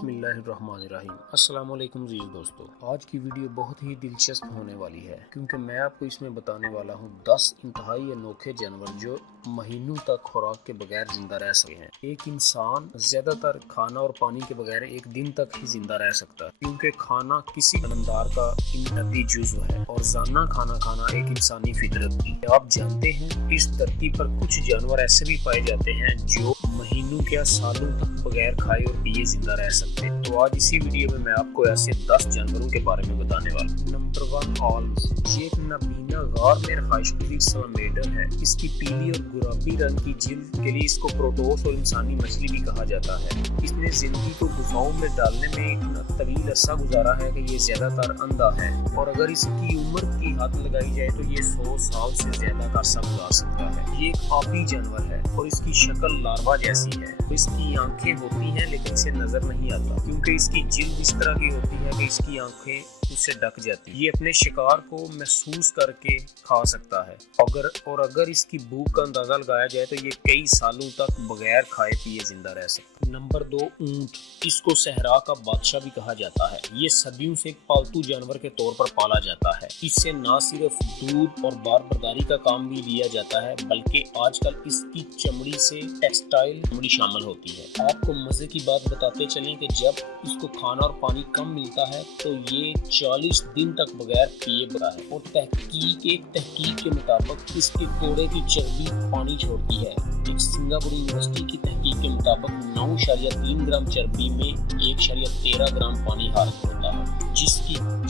بسم اللہ الرحمن الرحیم۔ السلام علیکم عزیز دوستو، آج کی ویڈیو بہت ہی دلچسپ ہونے والی ہے کیونکہ میں آپ کو اس میں بتانے والا ہوں 10 انتہائی انوکھے جانور جو مہینوں تک خوراک کے بغیر زندہ رہ سکتے ہیں۔ ایک انسان زیادہ تر کھانا اور پانی کے بغیر ایک دن تک ہی زندہ رہ سکتا ہے کیونکہ کھانا کسی جاندار کا انتہائی جزو ہے اور روزانہ کھانا کھانا ایک انسانی فطرت کی۔ آپ جانتے ہیں اس دھرتی پر کچھ جانور ایسے بھی پائے جاتے ہیں جو مہینوں یا سالوں تک بغیر کھائے اور پیے زندہ رہ سکتے ہیں۔ تو آج اسی ویڈیو میں آپ کو ایسے 10 جانوروں کے بارے میں بتانے والا ہوں۔ نمبر 1 آلز۔ یہ ایک نابینا غار میں رہائش پذیر سلمیڈر ہے۔ اس کی پیلی اور گلابی رنگ کی جلد کے لیے اس کو پروٹوس اور انسانی مچھلی بھی کہا جاتا ہے۔ اس نے زندگی کو غذاؤں میں ڈالنے میں اتنا طویل عرصہ گزارا ہے کہ یہ زیادہ تر اندھا ہے اور اگر اس کی عمر کی حد لگائی جائے تو یہ 100 سال سے زیادہ کا عرصہ گزار سکتا ہے۔ یہ ایک آبی جانور ہے اور اس کی شکل لاروا جیسی ہے۔ اس کی آنکھیں ہوتی ہیں لیکن اسے نظر نہیں آتا کیونکہ اس کی جلد اس طرح کی ہوتی ہے کہ اس کی آنکھیں اس سے ڈک جاتی ہیں۔ یہ اپنے شکار کو محسوس کر کے کھا سکتا ہے اگر اس کی بھوک کا اندازہ لگایا جائے تو یہ کئی سالوں تک بغیر کھائے پیے زندہ رہ سکتا ہے۔ نمبر 2 اونٹ۔ اس کو صحرا کا بادشاہ بھی کہا جاتا ہے۔ یہ صدیوں سے ایک پالتو جانور کے طور پر پالا جاتا ہے۔ اس سے نہ صرف دودھ اور بار برداری کا کام بھی لیا جاتا ہے بلکہ آج کل اس کی چمڑی سے ٹیکسٹائل چمڑی شامل ہوتی ہے۔ آپ کو مزے کی بات بتاتے چلیں کہ جب اس کو کھانا اور پانی کم ملتا ہے تو یہ 40 دن تک بغیر پیے بتا ہے اور ایک تحقیق کے مطابق اس کے کوڑے کی چربی پانی چھوڑتی ہے۔ ایک سنگاپور یونیورسٹی کی تحقیق کے مطابق 9.3 گرام چربی میں 1.13 گرام پانی حاصل ہوتا ہے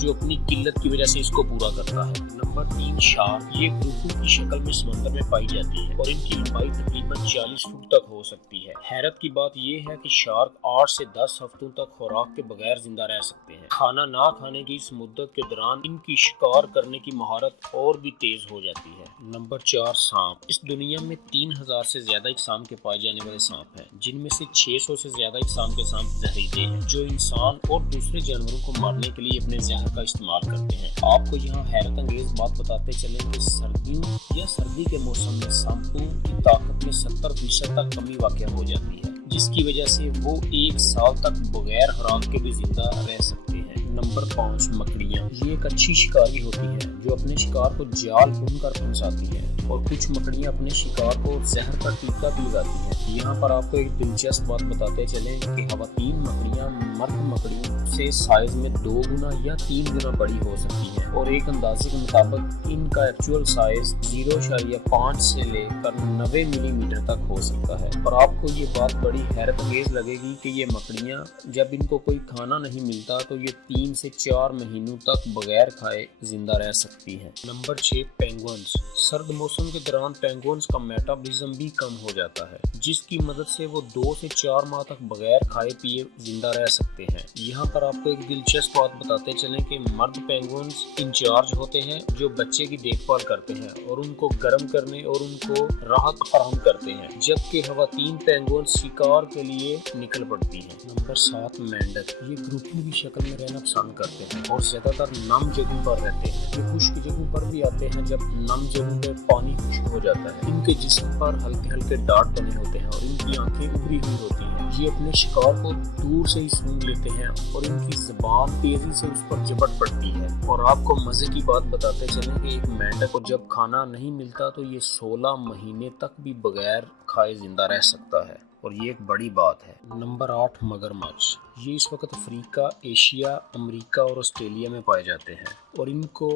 جو اپنی قلت کی وجہ سے اس کو پورا کرتا ہے۔ Number 3 shark. یہ گروپوں کی شکل میں سمندر میں پائی جاتی ہے اور ان کی لمبائی تقریباً 40 فٹ تک ہو سکتی ہے۔ حیرت کی بات یہ ہے کہ شارک 8 سے 10 ہفتوں تک خوراک کے بغیر زندہ رہ سکتے ہیں۔ کھانا نہ کھانے کی اس مدت کے دوران ان کی شکار کرنے کی مہارت اور بھی تیز ہو جاتی ہے۔ نمبر 4 سانپ۔ اس دنیا میں 3000 سے زیادہ اقسام کے پائے جانے والے سانپ ہیں جن میں سے 600 سے زیادہ اقسام کے سانپ زہریلے ہیں جو انسان اور دوسرے جانوروں کو مارنے کے لیے اپنے زہر کا استعمال کرتے ہیں۔ آپ کو یہاں حیرت انگیز بات بتاتے چلیں کہ سردیوں یا سردی کے موسم میں سانپوں کی طاقت میں 70% تک کمی واقع ہو جاتی ہے جس کی وجہ سے وہ 1 سال تک بغیر خوراک کے بھی زندہ رہ سکتے ہیں۔ نمبر 5 مکڑیاں۔ یہ ایک اچھی شکاری ہوتی ہے جو اپنے شکار کو جال بن کر پھنساتی ہے اور کچھ مکڑیاں اپنے شکار کو زہر کا ٹیکا بھی لگاتی ہیں۔ یہاں پر آپ کو ایک دلچسپ بات بتاتے چلیں کہ خواتین مکڑیاں مرد مکڑیوں سے سائز میں 2 گنا یا 3 گنا بڑی ہو سکتی ہیں اور ایک اندازے کے مطابق ان کا ایکچوئل سائز 0.5 سے لے کر 90 ملی میٹر تک ہو سکتا ہے۔ اور آپ کو یہ بات بڑی حیرت انگیز لگے گی کہ یہ مکڑیاں جب ان کو کوئی کھانا نہیں ملتا تو یہ 3 سے 4 مہینوں تک بغیر کھائے زندہ رہ سکتی ہیں۔ Number 6 penguins. سرد موسم کے دوران پینگوئنز کا میٹابولزم بھی کم ہو جاتا ہے جس کی مدد سے وہ 2 سے 4 ماہ تک بغیر کھائے پیے زندہ رہ سکتے ہیں۔ یہاں پر آپ کو ایک دلچسپ بات بتاتے چلیں کہ مرد پینگوئنز انچارج ہوتے ہیں جو بچے کی دیکھ بھال کرتے ہیں اور ان کو گرم کرنے اور ان کو راحت فراہم کرتے ہیں جبکہ خواتین پینگوئنز شکار کے لیے نکل پڑتی ہیں۔ نمبر 7 مینڈک۔ یہ گروپوں کی شکل میں رہنا پسند کرتے ہیں اور زیادہ تر نم جگہوں پر رہتے ہیں۔ یہ خشک جگہوں پر بھی آتے ہیں جب نم جگہوں پہ پانی خشک ہو جاتا ہے۔ ان کے جسم پر ہلکے ہلکے ڈاٹ بنے ہوتے ہیں اور ان کی آنکھیں ابری ہوئی ہوتی ہیں۔ یہ اپنے شکار کو دور سے ہی سونگھ لیتے ہیں اور ان کی زبان تیزی سے اس پر جبٹ پڑتی ہے۔ اور آپ کو مزے کی بات بتاتے چلیں کہ ایک مینڈک کو جب کھانا نہیں ملتا تو یہ 16 مہینے تک بھی بغیر کھائے زندہ رہ سکتا ہے اور یہ ایک بڑی بات ہے۔ نمبر 8 مگرمچھ۔ یہ اس وقت افریقہ، ایشیا، امریکہ اور آسٹریلیا میں پائے جاتے ہیں اور ان کو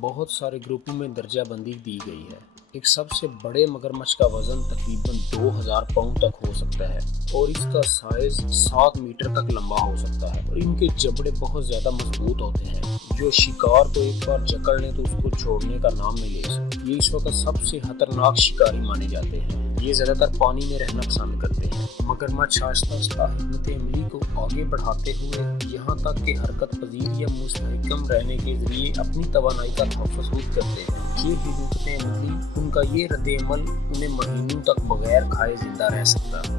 بہت سارے گروپوں میں درجہ بندی دی گئی ہے۔ ایک سب سے بڑے مگرمچھ کا وزن تقریباً 2000 پاؤنڈ تک ہو سکتا ہے اور اس کا سائز 7 میٹر تک لمبا ہو سکتا ہے اور ان کے جبڑے بہت زیادہ مضبوط ہوتے ہیں جو شکار کو ایک بار جکڑ لیں تو اس کو چھوڑنے کا نام نہیں لے سکتے۔ یہ اس وقت سب سے خطرناک شکاری مانے جاتے ہیں۔ یہ زیادہ تر پانی میں رہنا پسند کرتے ہیں۔ مگرمچھ آہستہ آہستہ حکمت عملی کو آگے بڑھاتے ہوئے یہاں تک کہ حرکت پذیر یا مستحکم رہنے کے ذریعے اپنی توانائی کا تحفظ کرتے ہیں۔ یہ حکمت عملی ان کا یہ رد عمل انہیں مہینوں تک بغیر کھائے زندہ رہ سکتا ہے۔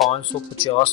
550